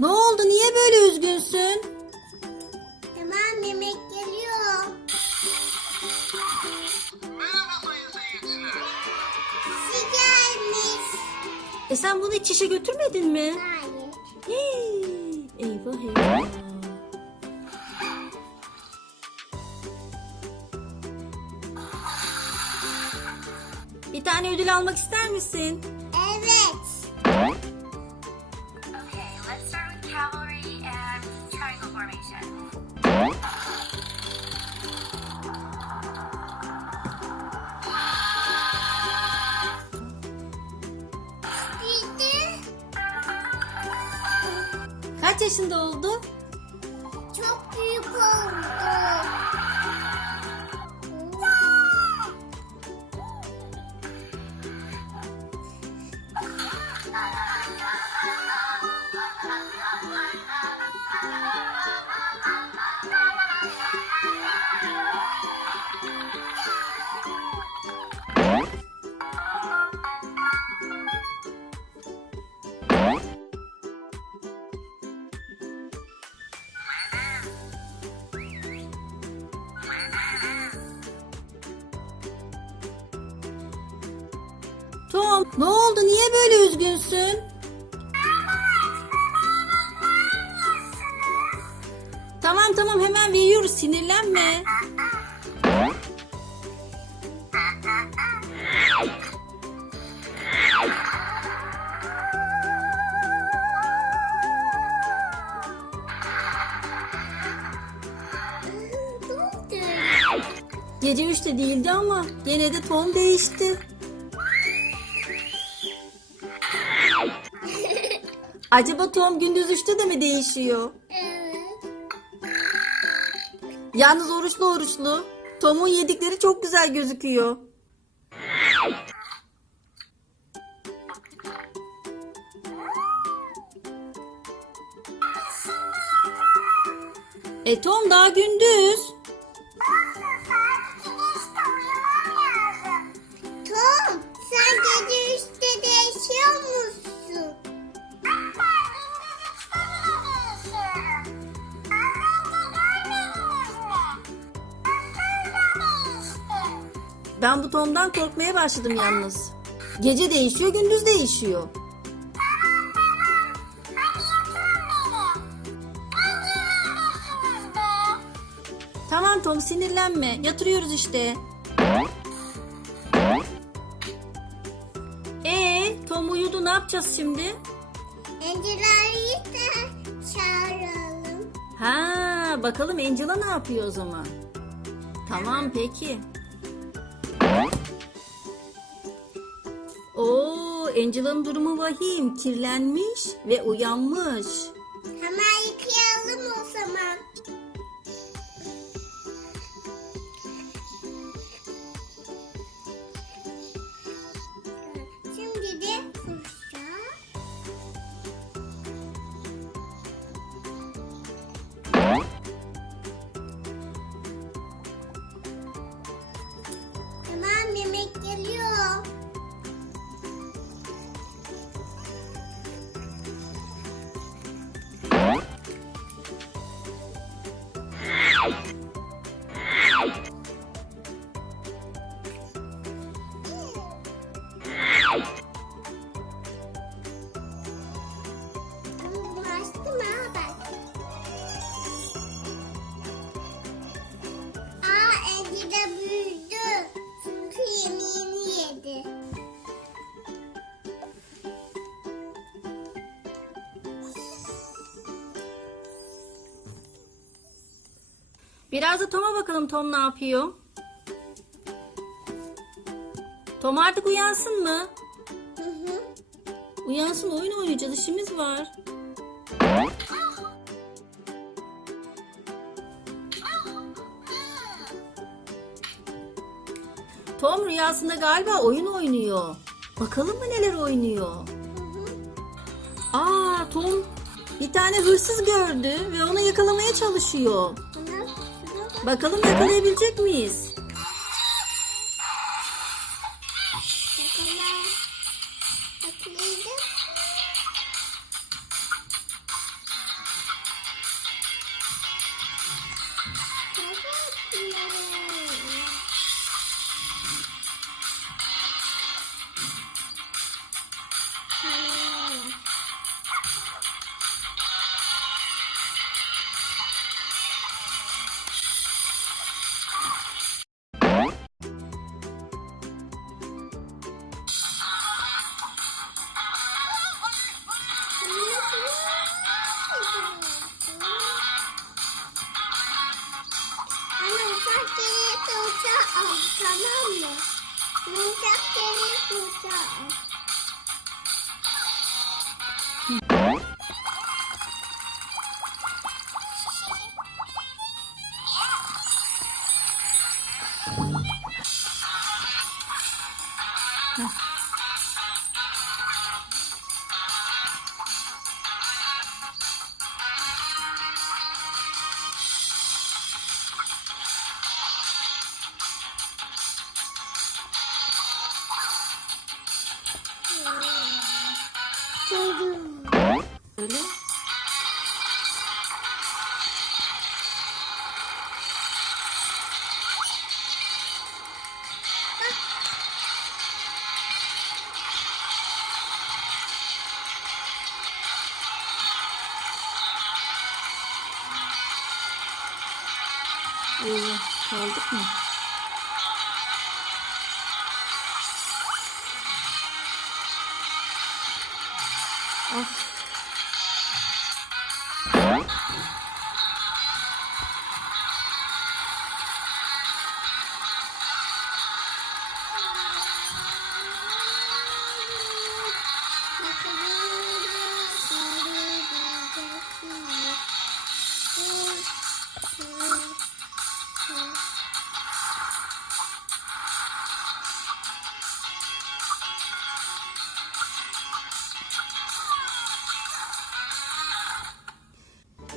Ne oldu? Niye böyle üzgünsün? Tamam yemek geliyor. Merhaba sayın seyirciler. Sizi gelmiş. E sen bunu hiç işe götürmedin mi? Hayır. Hii, eyvah eyvah. Bir tane ödül almak ister misin? Kaç yaşında oldu? Çok büyük oldu. Ne oldu? Niye böyle üzgünsün? Tamam tamam hemen veriyoruz sinirlenme. Gece 3'te değildi ama gene de Tom değişti. Acaba Tom gündüz 3'te de mi değişiyor? Evet. Yalnız oruçlu oruçlu. Tom'un yedikleri çok güzel gözüküyor. E Tom daha gündüz. Ben bu Tom'dan korkmaya başladım yalnız. Gece değişiyor, gündüz değişiyor. Tamam Tom sinirlenme. Yatırıyoruz işte. Ee, Tom uyudu ne yapacağız şimdi? Enceleri de çağıralım. Ha, bakalım Angela ne yapıyor o zaman? Tamam peki. Angela'nın durumu vahim. Kirlenmiş ve uyanmış. Biraz da Tom'a bakalım Tom ne yapıyor? Tom artık uyansın mı? Hı hı. Uyansın oyun oynayacağız işimiz var. Tom rüyasında galiba oyun oynuyor. Bakalım mı neler oynuyor? Aa Tom bir tane hırsız gördü ve onu yakalamaya çalışıyor. Bakalım yakalayabilecek miyiz? Kaldık mı? Of.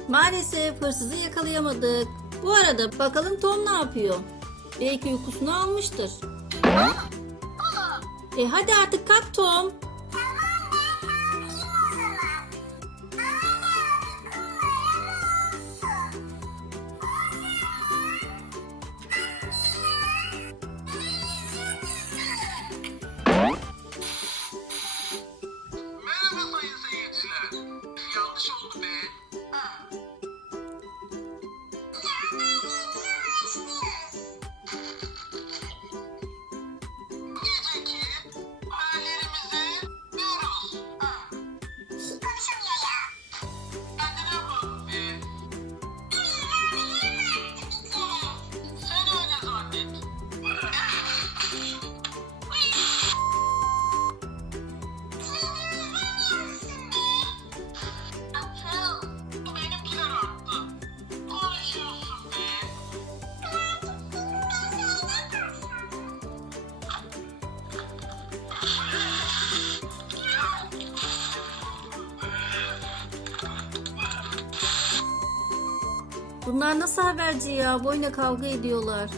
Maalesef hırsızı yakalayamadık. Bu arada bakalım Tom ne yapıyor? Belki uykusunu almıştır. E hadi artık kalk Tom. Bunlar nasıl haberci ya? Boyuna kavga ediyorlar.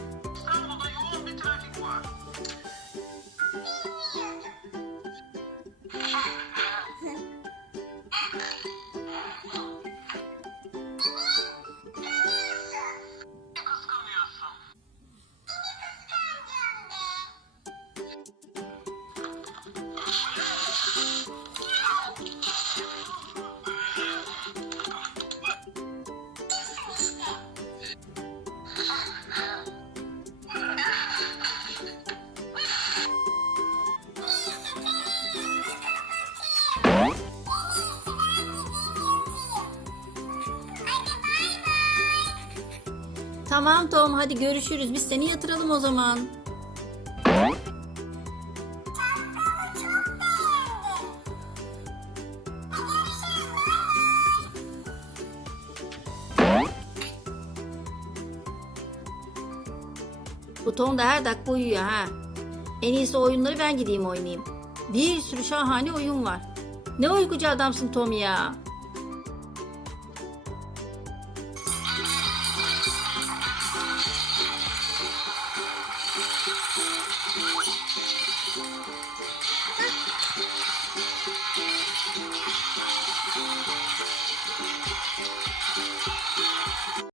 Tamam Tom hadi görüşürüz. Biz seni yatıralım o zaman. Bu Tom da her dakika uyuyor ha. En iyisi oyunları ben gideyim oynayayım. Bir sürü şahane oyun var. Ne uykucu adamsın Tom ya.